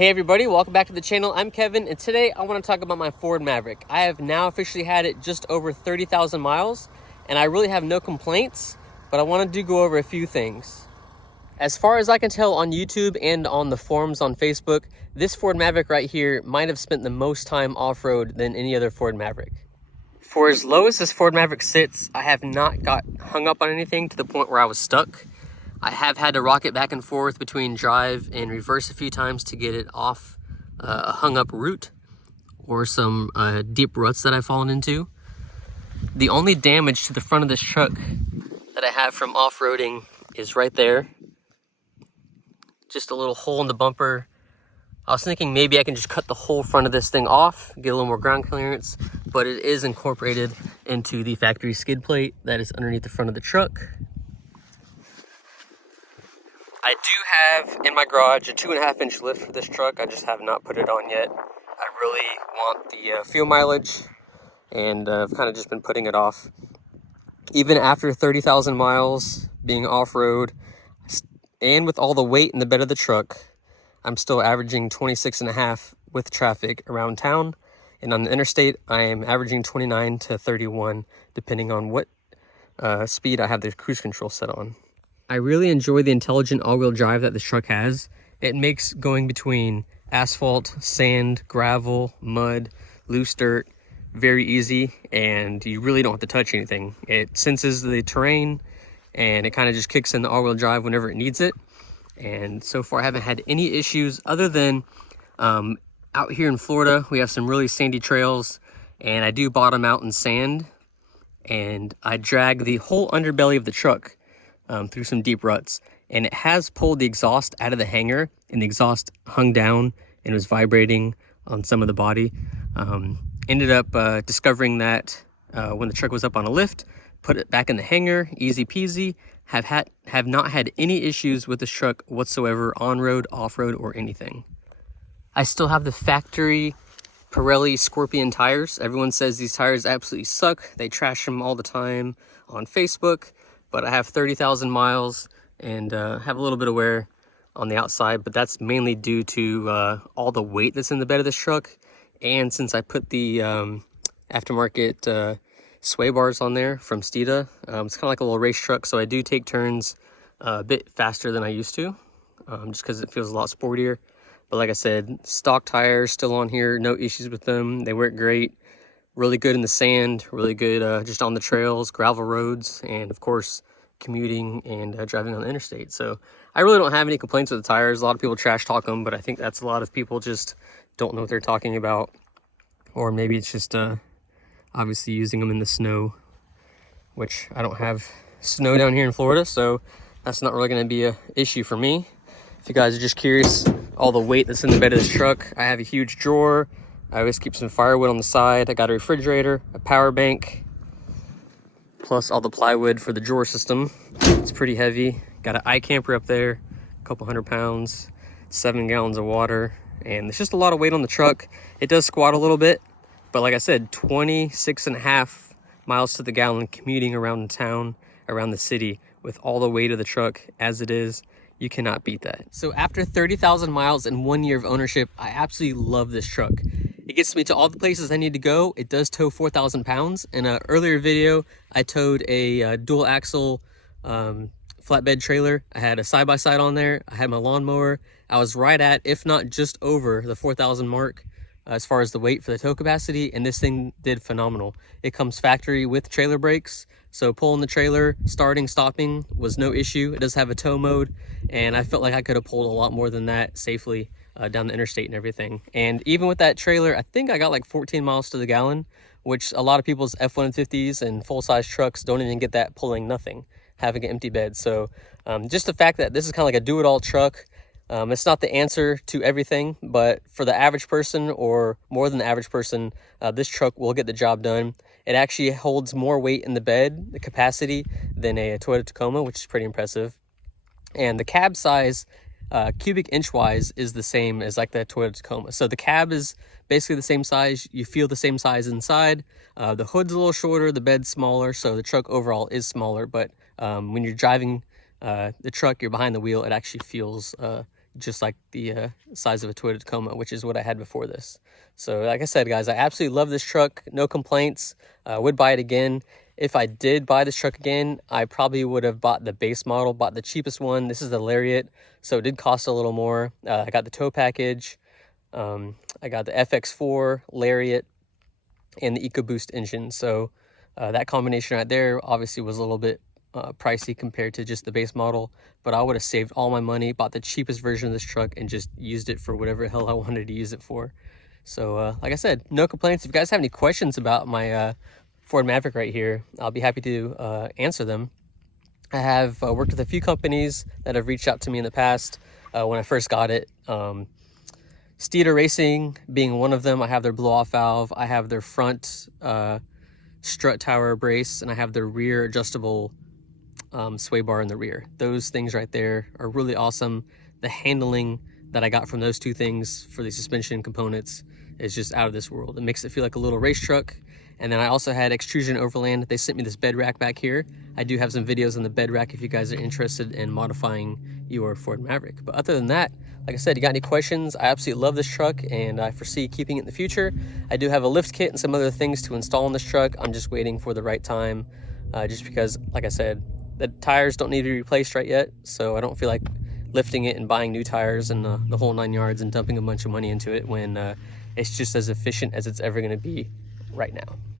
Hey everybody, welcome back to the channel. I'm Kevin, and today I want to talk about my Ford Maverick. I have now officially had it just over 30,000 miles, and I really have no complaints, but I want to go over a few things. As far as I can tell on YouTube and on the forums on Facebook, this Ford Maverick right here might have spent the most time off-road than any other Ford Maverick. For as low as this Ford Maverick sits, I have not got hung up on anything to the point where I was stuck. I have had to rock it back and forth between drive and reverse a few times to get it off a hung up route or some deep ruts that I've fallen into. The only damage to the front of this truck that I have from off-roading is right there. Just a little hole in the bumper. I was thinking maybe I can just cut the whole front of this thing off, get a little more ground clearance, but it is incorporated into the factory skid plate that is underneath the front of the truck. I do have in my garage a 2.5 inch lift for this truck. I just have not put it on yet. I really want the fuel mileage, and I've kind of just been putting it off. Even after 30,000 miles being off-road, and with all the weight in the bed of the truck, I'm still averaging 26.5 with traffic around town. And on the interstate, I am averaging 29 to 31, depending on what speed I have the cruise control set on. I really enjoy the intelligent all-wheel drive that this truck has. It makes going between asphalt, sand, gravel, mud, loose dirt very easy, and you really don't have to touch anything. It senses the terrain, and it kind of just kicks in the all-wheel drive whenever it needs it. And so far I haven't had any issues other than out here in Florida, we have some really sandy trails, and I do bottom out in sand, and I drag the whole underbelly of the truck through some deep ruts, and it has pulled the exhaust out of the hanger, and the exhaust hung down and was vibrating on some of the body. Ended up discovering that when the truck was up on a lift, put it back in the hanger, easy peasy. Have not had any issues with this truck whatsoever, on-road, off-road, or anything. I still have the factory Pirelli Scorpion tires. Everyone says these tires absolutely suck. They trash them all the time on Facebook. But I have 30,000 miles and have a little bit of wear on the outside, but that's mainly due to all the weight that's in the bed of this truck. And since I put the aftermarket sway bars on there from Steeda, it's kind of like a little race truck, so I do take turns a bit faster than I used to, just because it feels a lot sportier. But like I said, stock tires still on here, no issues with them. They work great. Really good in the sand, really good just on the trails, gravel roads, and of course commuting and driving on the interstate. So I really don't have any complaints with the tires. A lot of people trash talk them, but I think that's a lot of people just don't know what they're talking about, or maybe it's just obviously using them in the snow, which I don't have snow down here in Florida, so that's not really going to be an issue for me. If you guys are just curious, all the weight that's in the bed of this truck, I have a huge drawer. I always keep some firewood on the side. I got a refrigerator, a power bank, plus all the plywood for the drawer system. It's pretty heavy. Got an iCamper up there, a couple 100 pounds, 7 gallons of water, and there's just a lot of weight on the truck. It does squat a little bit, but like I said, 26.5 miles to the gallon commuting around town, around the city, with all the weight of the truck as it is. You cannot beat that. So after 30,000 miles and 1 year of ownership, I absolutely love this truck. It gets me to all the places I need to go. It does tow 4,000 pounds. In an earlier video, I towed a dual axle flatbed trailer. I had a side-by-side on there. I had my lawnmower. I was right at, if not just over, the 4,000 mark as far as the weight for the tow capacity, and this thing did phenomenal. It comes factory with trailer brakes, so pulling the trailer, starting, stopping was no issue. It does have a tow mode, and I felt like I could have pulled a lot more than that safely down the interstate and everything. And even with that trailer, I think I got like 14 miles to the gallon, which a lot of people's F-150s and full-size trucks don't even get that, pulling nothing, having an empty bed. So just the fact that this is kind of like a do-it-all truck, it's not the answer to everything, but for the average person, or more than the average person, this truck will get the job done. It actually holds more weight in the bed, the capacity, than a Toyota Tacoma, which is pretty impressive. And the cab size, cubic inch wise, is the same as like the Toyota Tacoma. So the cab is basically the same size. You feel the same size inside. The hood's a little shorter, the bed's smaller, so the truck overall is smaller. But when you're driving the truck, you're behind the wheel, it actually feels just like the size of a Toyota Tacoma, which is what I had before this. So like I said, guys, I absolutely love this truck. No complaints. Would buy it again. If I did buy this truck again, I probably would have bought the base model, bought the cheapest one. This is the Lariat, so it did cost a little more. I got the tow package. I got the FX4 Lariat and the EcoBoost engine. So that combination right there obviously was a little bit pricey compared to just the base model, but I would have saved all my money, bought the cheapest version of this truck, and just used it for whatever hell I wanted to use it for. So like I said, no complaints. If you guys have any questions about my Ford Maverick right here, I'll be happy to answer them. I have worked with a few companies that have reached out to me in the past when I first got it. Steeder Racing being one of them. I have their blow-off valve. I have their front strut tower brace, and I have their rear adjustable sway bar in the rear. Those things right there are really awesome. The handling that I got from those two things for the suspension components is just out of this world. It makes it feel like a little race truck. And then I also had Extrusion Overland. They sent me this bed rack back here. I do have some videos on the bed rack if you guys are interested in modifying your Ford Maverick. But other than that, like I said, you got any questions? I absolutely love this truck and I foresee keeping it in the future. I do have a lift kit and some other things to install on this truck. I'm just waiting for the right time, just because, like I said, the tires don't need to be replaced right yet. So I don't feel like lifting it and buying new tires and the whole 9 yards and dumping a bunch of money into it when it's just as efficient as it's ever going to be right now.